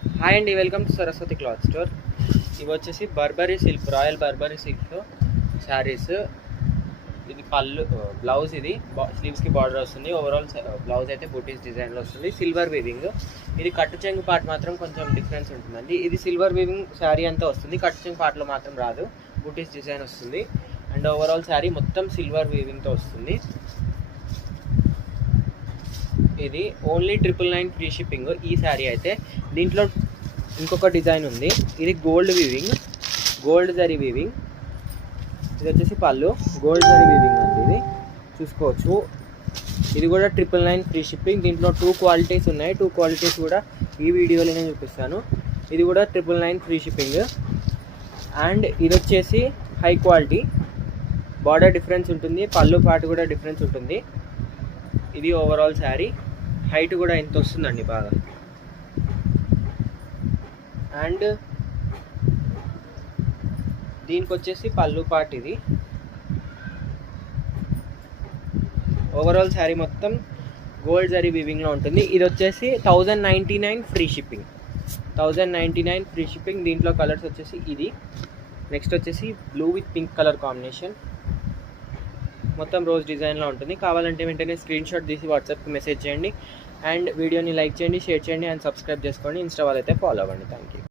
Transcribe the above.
Hi అండి, welcome to Saraswati cloth store. ఇవి వచ్చేసి బర్బరీ సిల్క్, రాయల్ బర్బరీ సిల్క్లో శారీస్. ఇది పళ్ళు, బ్లౌజ్, ఇది స్లీవ్స్కి బార్డర్ వస్తుంది. ఓవరాల్ బ్లౌజ్ అయితే బూటీస్ డిజైన్లో వస్తుంది. Silver weaving. ఇది కట్టు చెంగు పార్ట్ మాత్రం కొంచెం డిఫరెన్స్ ఉంటుందండి. ఇది సిల్వర్ వీవింగ్ శారీ అంతా వస్తుంది, కట్టు చెంగు పార్ట్లో మాత్రం రాదు, బూటీస్ డిజైన్ వస్తుంది. అండ్ ఓవరాల్ శారీ మొత్తం సిల్వర్ వీవింగ్తో వస్తుంది. ఇది ఓన్లీ 999 ఫ్రీ షిప్పింగ్. ఈ శారీ అయితే దీంట్లో ఇంకొక డిజైన్ ఉంది. ఇది gold weaving, gold zari weaving. ఇది వచ్చేసి పళ్ళు, గోల్డ్ జరీ వీవింగ్ అండి. ఇది చూసుకోవచ్చు. ఇది కూడా 999 ఫ్రీ షిప్పింగ్. దీంట్లో 2 క్వాలిటీస్ ఉన్నాయి. 2 క్వాలిటీస్ కూడా ఈ వీడియోలో నేను చూపిస్తాను. ఇది కూడా 999 ఫ్రీ షిప్పింగ్. అండ్ ఇది వచ్చేసి హై క్వాలిటీ, బార్డర్ డిఫరెన్స్ ఉంటుంది, పళ్ళు పార్ట్ కూడా డిఫరెన్స్ ఉంటుంది. ఇది ఓవరాల్ శారీ. హైట్ కూడా ఎంత వస్తుందండి బాగా. అండ్ దీనికి వచ్చేసి పళ్ళు పార్ట్. ఇది ఓవరాల్ శారీ మొత్తం గోల్డ్ జరీ వీవింగ్లో ఉంటుంది. ఇది వచ్చేసి 1099 ఫ్రీ షిప్పింగ్. 1099 free shipping. దీంట్లో కలర్స్ వచ్చేసి ఇది. నెక్స్ట్ వచ్చేసి blue with pink colour combination, మొత్తం రోజ్ డిజైన్లో ఉంటుంది. కావాలంటే వెంటనే స్క్రీన్ షాట్ తీసి వాట్సాప్కి మెసేజ్ చేయండి. అండ్ వీడియోని లైక్ చేయండి, షేర్ చేయండి అండ్ సబ్స్క్రైబ్ చేసుకోండి. ఇన్స్టా వాళ్ళైతే ఫాలో అవ్వండి. Thank you.